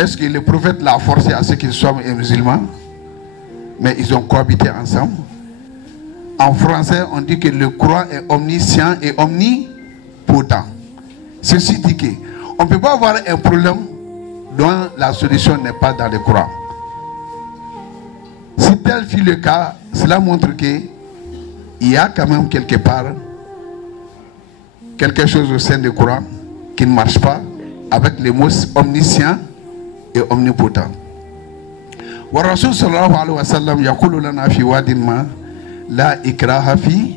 Est-ce que le prophète l'a forcé à ce qu'ils soient musulmans? Mais ils ont cohabité ensemble. En français, on dit que le Coran est omniscient et omnipotent. Ceci dit qu'on ne peut pas avoir un problème dont la solution n'est pas dans le Coran. Si tel fut le cas, cela montre qu'il y a quand même quelque part quelque chose au sein du Coran qui ne marche pas avec les mots omniscient et omnipotent. Wa Rasul sallallahu alayhi wa sallam yaqulu lana fi wadin ma la ikraha fi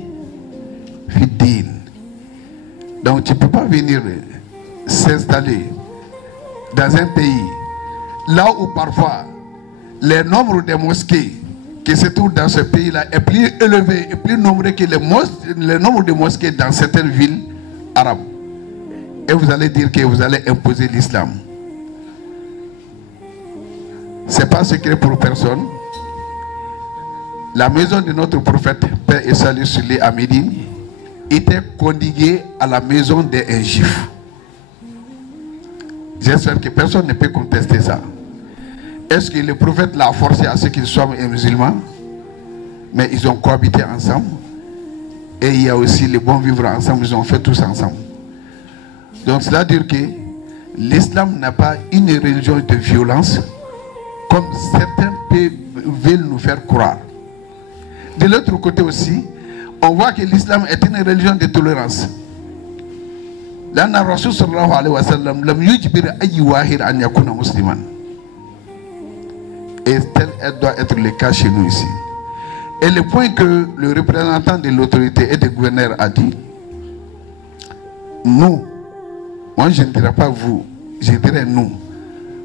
din. Donc tu ne peux pas venir s'installer dans un pays là où parfois le nombre de mosquées qui se trouvent dans ce pays-là est plus élevé et plus nombreux que le nombre de mosquées dans certaines villes arabes. Et vous allez dire que vous allez imposer l'islam. Ce n'est pas secret pour personne. La maison de notre prophète, paix et salut sur lui à Médine, était condiguée à la maison d'un juif. J'espère que personne ne peut contester ça. Est-ce que le prophète l'a forcé à ce qu'ils soient musulmans? Mais ils ont cohabité ensemble. Et il y a aussi le bon vivre ensemble, ils ont fait tous ensemble. Donc cela veut dire que l'islam n'a pas une religion de violence comme certains veulent nous faire croire. De l'autre côté aussi, on voit que l'islam est une religion de tolérance. L'anna Rasul sallallahu alayhi wa sallam lam yujbir ayyi wahid an yakuna musliman. Et tel doit être le cas chez nous ici. Et le point que le représentant de l'autorité et du gouverneur a dit, nous, moi je ne dirais pas vous, je dirais nous,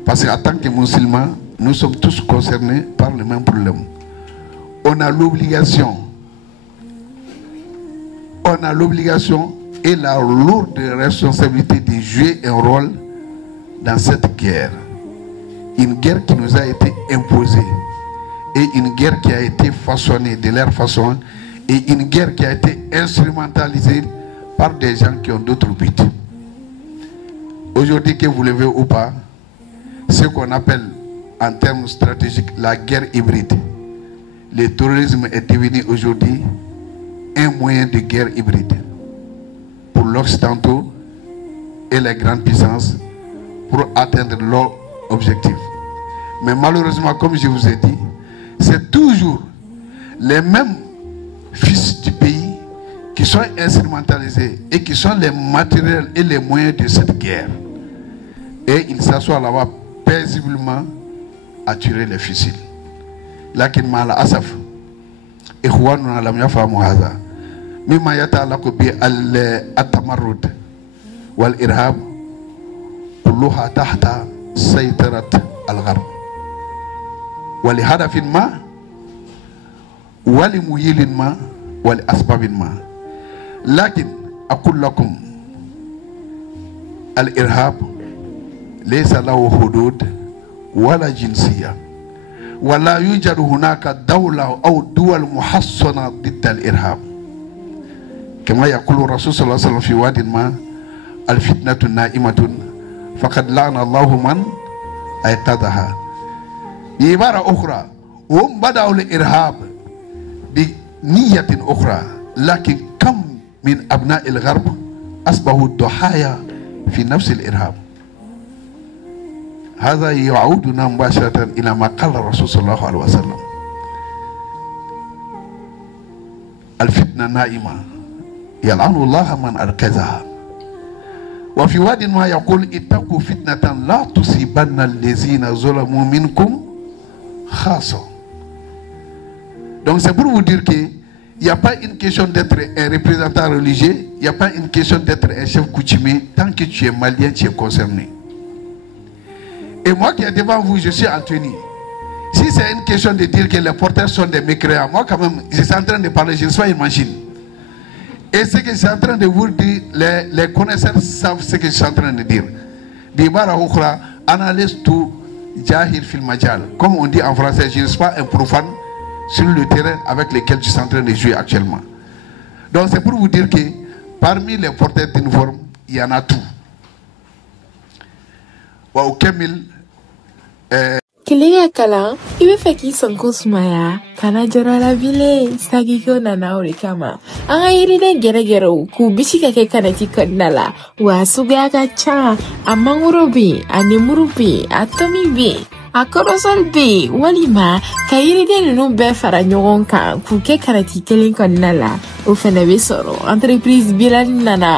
parce qu'en tant que musulmans, nous sommes tous concernés par le même problème. On a l'obligation et la lourde responsabilité de jouer un rôle dans cette guerre. Une guerre qui nous a été imposée et une guerre qui a été façonnée de leur façon et une guerre qui a été instrumentalisée par des gens qui ont d'autres buts. Aujourd'hui, que vous le voulez ou pas, ce qu'on appelle en termes stratégiques la guerre hybride. Le terrorisme est devenu aujourd'hui un moyen de guerre hybride pour l'Occidentaux et les grandes puissances pour atteindre leur objectif. Mais malheureusement, comme je vous ai dit, c'est toujours les mêmes fils du pays qui sont instrumentalisés et qui sont les matériels et les moyens de cette guerre. Et ils s'assoient là-bas paisiblement à tirer les fusils. Lakin mal asaf ikhwanuna lam yafahamu hadha mimma yata'allaqu bi al-tamarrud wal irhab kulluha tahta saytarat al-gharb wa li hadafin ma wa li muyilin ma wa li asbabin ma lakin aqul lakum al-irhab laysa lahu hudud wala jinsiyya ولا يوجد هناك دولة أو دول محصنة ضد الإرهاب كما يقول الرسول صلى الله عليه وسلم في واد ما الفتنة نائمة فقد لعن الله من أيقظها. بعبارة أخرى هم بدأوا الإرهاب بنية أخرى لكن كم من أبناء الغرب أصبحوا ضحايا في نفس الإرهاب. هذا يعودنا مباشرة إلى ما قال الرسول صلى الله عليه وسلم الفتنة نائمة يلعن الله من أركزها. وفي واد ما يقول اتقوا فتنة لا تصيبن الذين ظلموا منكم خاصة. Donc c'est pour vous dire qu'il n'y a pas une question d'être un représentant religieux, il n'y a pas une question d'être un chef coutumier. Tant que tu es malien, tu es concerné. Et moi qui est devant vous, je suis Anthony. Si c'est une question de dire que les porteurs sont des mécréants, moi quand même, je suis en train de parler, je ne suis pas une machine. Et ce que je suis en train de vous dire, les connaisseurs savent ce que je suis en train de dire. Bibara Oukra analyse tout, Jahir fil Majal. Comme on dit en français, je ne suis pas un profane sur le terrain avec lequel je suis en train de jouer actuellement. Donc c'est pour vous dire que parmi les porteurs d'uniforme, il y en a tout. Wa ukemil Kilinga kala, ibe feki sonko sumaya, kana jora la vile, sagi ko nana ori kama. Anga iri den gere ku bishika ke kanati kodnala, wa suga ka cha, amanguro bi, anemuru bi, atomi bi, akorosol bi, walima, ka iri den no be fara nyogon kan, ku ke kanati kelen kodnala, o fene be soro, entreprise bilan nana.